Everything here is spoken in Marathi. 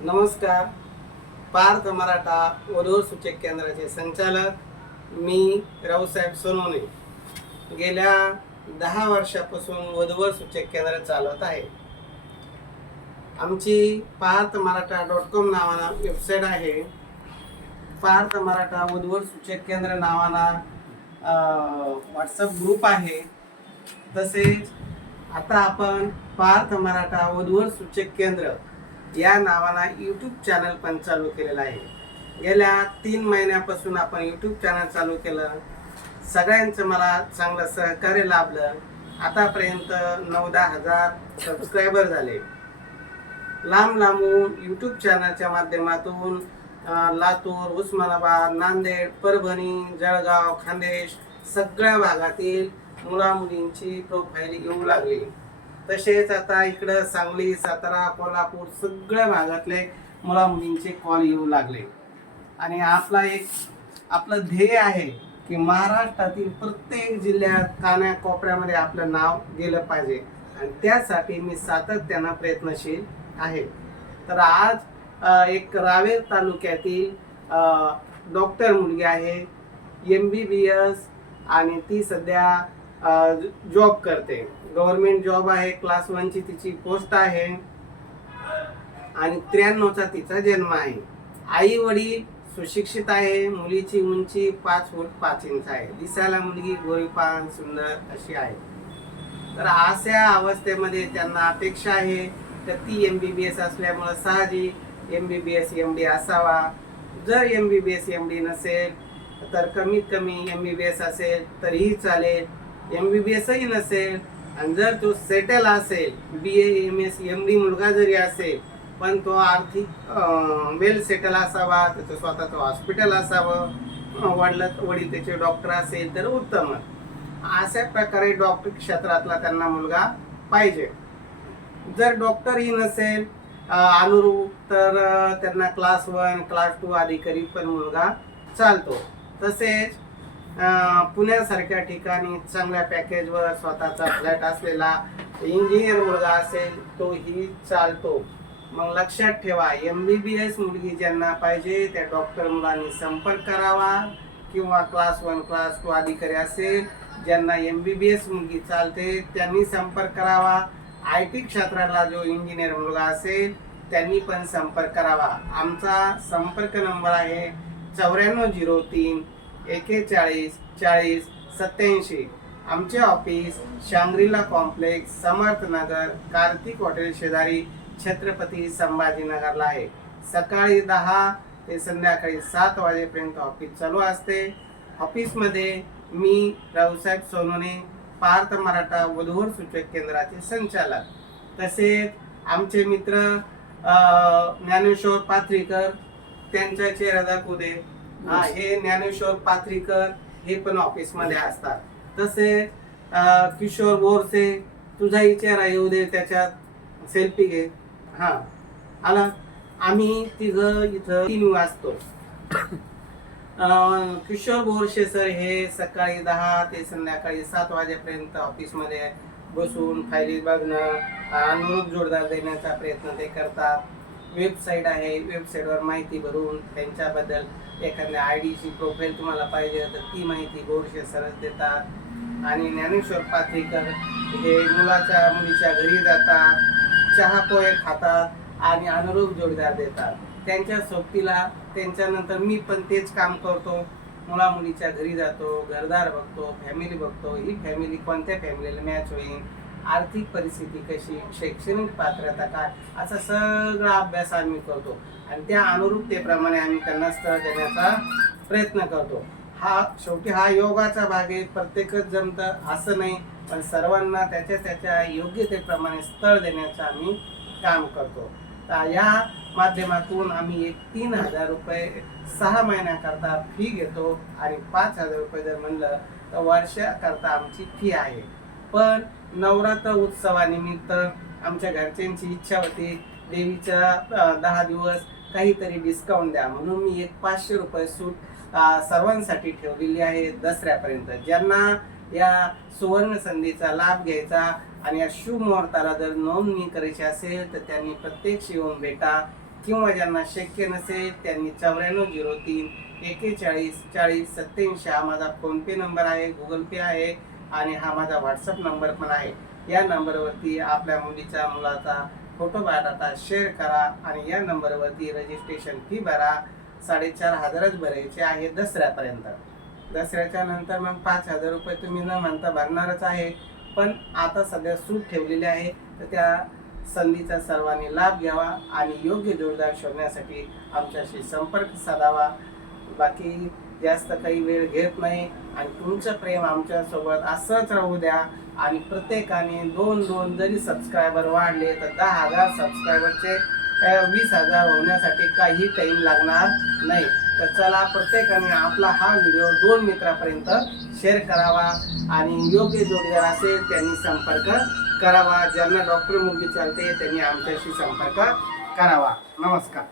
नमस्कार. पार्थ मराठा वधूवर सूचक केंद्राचे संचालक मी रावसाहेब सोनवणे. गेल्या दहा वर्षापासून वधूवर सूचक केंद्र चालवत आहे. आमची पार्थ मराठा डॉट कॉम नावाना वेबसाईट आहे. पार्थ मराठा वधूवर सूचक केंद्र नावाना व्हॉट्सअप ग्रुप आहे. तसेच आता आपण पार्थ मराठा वधूवर सूचक केंद्र या नावाला यूट्यूब चॅनल पण चालू केलेलं आहे. गेल्या तीन महिन्यापासून आपण यूट्यूब चॅनल चालू केलं. सगळ्यांचं मला चांगलं सहकार्य लाभलं. आतापर्यंत नऊ दहा हजार सबस्क्रायबर झाले. लांब लांबून यूट्यूब चॅनलच्या माध्यमातून लातूर उस्मानाबाद नांदेड परभणी जळगाव खान्देश सगळ्या भागातील मुलामुलींची प्रोफाईल येऊ लागली. तसेच आता इकडं सांगली सातारा कोल्हापूर सगळ्या भागातले मुला मुलींचे कॉल येऊ लागले. आणि आपला एक आपलं ध्येय आहे की महाराष्ट्रातील प्रत्येक जिल्ह्यात कान्या कोपऱ्यामध्ये आपलं नाव गेलं पाहिजे. आणि त्यासाठी मी सातत्यानं प्रयत्नशील आहे. तर आज एक रावेर तालुक्यातील डॉक्टर मुलगी आहे एम बी बी एस आणि ती सध्या जॉब करते. गव्हर्नमेंट जॉब आहे क्लास वनची तिची पोस्ट आहे. आणि त्र्याण्णवचा तिचा जन्म आहे. आई वडील सुशिक्षित आहे मुलीची उंची पाच फूट पाच इंच आहे. दिसायला मुलगी गोरीपान सुंदर अशी आहे. तर अशा अवस्थेमध्ये त्यांना अपेक्षा आहे. तर ती एम बी बी एस असल्यामुळं साहजिक M B B S M D असावा. जर M B B S M D नसेल तर कमीत कमी एम बी बी एस असेल तरीही चालेल. एम बी बी एसही नसेल. आणि जर तो सेटल असेल B A M S M D मुलगा जरी असेल पण तो आर्थिक वेल सेटल असावा त्याचं स्वतःचं हॉस्पिटल असावं. वडलं वडील वडील त्याचे डॉक्टर असेल तर उत्तम. अशा प्रकारे डॉक्टर क्षेत्रातला त्यांना मुलगा पाहिजे. जर डॉक्टरही नसेल अनुरूप तर त्यांना क्लास वन क्लास टू अधिकारी पण मुलगा चालतो. तसेच पुण्यासारख्या ठिकाणी चांगल्या पॅकेजवर स्वतःचा फ्लॅट असलेला इंजिनियर मुलगा असेल तोही चालतो. मग लक्षात ठेवा एम बी बी एस मुलगी ज्यांना पाहिजे त्या डॉक्टर मुलांनी संपर्क करावा किंवा क्लास वन क्लास टू अधिकारी असेल ज्यांना एम बी बी एस मुलगी चालते त्यांनी संपर्क करावा. आय टी क्षेत्राला जो इंजिनियर मुलगा असेल त्यांनी पण संपर्क करावा. आमचा संपर्क नंबर आहे चौऱ्याण्णव झिरो तीन एकेचाळीस चाळीस सत्याऐंशी आमचे office Shangrila complex Samarthnagar Kartik hotel शेजारी छत्रपती संभाजीनगरला आहे. सकाळी दहा ते संध्याकाळी सात वाजेपर्यंत ऑफिस चालू असते. ऑफिसमध्ये मी रावसाहेब सोनोने पार्थ मराठा वधूवर सूचक केंद्राचे संचालक. तसेच आमचे मित्र ज्ञानेश्वर पाथरीकर त्यांच्या चेहरा दाखवू हा हे ज्ञानेश्वर पाथरीकर हे पण ऑफिसमध्ये असतात. तसेच अं, किशोर बोरसे तुझाही चेहरा येऊ दे त्याच्यात सेल्फी घे. हा. आला. आम्ही तिघं इथं तीन वाजतो. किशोर बोरशे सर हे सकाळी दहा ते संध्याकाळी सात वाजेपर्यंत ऑफिसमध्ये बसून फायली बघणं अनुरूप जोडदार देण्याचा प्रयत्न ते करतात. वेबसाईट आहे. वेबसाईटवर माहिती भरून त्यांच्याबद्दल एखाद्या आय डीची प्रोफाईल तुम्हाला पाहिजे तर ती माहिती बोरशे सरस देतात. आणि ज्ञानेश्वर पाथरीकर हे मुलाच्या मुलीच्या घरी जातात चहा पोहे खातात आणि अनुरूप जोडीदार देतात. त्यांच्या सोबतीला त्यांच्यानंतर मी पण तेच काम करतो. मुला मुलीच्या घरी जातो घरदार बघतो फॅमिली बघतो. ही फॅमिली कोणत्या फॅमिलीला मॅच होईल? आर्थिक परिस्थिती कशी शैक्षणिक पात्रता काय असा सगळा अभ्यास आम्ही करतो. आणि त्या अनुरूपतेप्रमाणे आम्ही त्यांना स्थळ देण्याचा प्रयत्न करतो. हा शेवटी हा योगाचा भाग आहे. प्रत्येकच जमतं असं नाही. पण सर्वांना त्याच्या त्याच्या योग्यतेप्रमाणे स्थळ देण्याचं आम्ही काम करतो. तर या माध्यमातून आम्ही एक तीन हजार रुपये सहा महिन्याकरता फी घेतो आणि पाच हजार रुपये जर म्हणलं तर वर्षाकरता आमची फी आहे. पण नवरात्र उत्सवानिमित्त आमच्या घरच्यांची इच्छा होती देवीच्या दहा दिवस काहीतरी डिस्काउंट द्या म्हणून मी एक पाचशे रुपये सूट सर्वांसाठी ठेवलेली आहे दसऱ्यापर्यंत. ज्यांना या सुवर्ण संधीचा लाभ घ्यायचा आणि या शुभ मुहूर्ताला जर नोंदणी करायची असेल तर त्यांनी प्रत्यक्ष येऊन भेटा. किंवा ज्यांना शक्य नसेल त्यांनी चौऱ्याण्णव झिरो तीन एकेचाळीस चाळीस सत्याऐंशी हा माझा फोनपे नंबर आहे गुगल पे आहे. आणि हा माझा व्हॉट्सअप नंबर पण आहे. या नंबरवरती आपल्या मुलीचा मुलाचा फोटो बायोडाटा शेअर करा आणि या नंबरवरती रजिस्ट्रेशन फी भरा. साडेचार हजारच भरायचे आहे दसऱ्यापर्यंत. दसऱ्याच्या नंतर मग पाच हजार रुपये तुम्ही न म्हणता भरणारच आहे. पण आता सध्या सूट ठेवलेली आहे. तर त्या संधीचा सर्वांनी लाभ घ्यावा आणि योग्य जोडदार शोधण्यासाठी आमच्याशी संपर्क साधावा. बाकी जास्त काही वेळ घेत नाही. आणि तुमचं प्रेम आमच्यासोबत असंच राहू द्या. आणि प्रत्येकाने दोन दोन जरी सबस्क्रायबर वाढले तर दहा हजार सबस्क्रायबरचे वीस हजार होण्यासाठी काही टाईम लागणार नाही. तर चला प्रत्येकाने आपला हा व्हिडिओ दोन मित्रापर्यंत शेअर करावा. आणि योग्य जोडीदार असेल त्यांनी संपर्क करावा. ज्यांना डॉक्टर मुलगी चालते त्यांनी आमच्याशी संपर्क करावा. नमस्कार.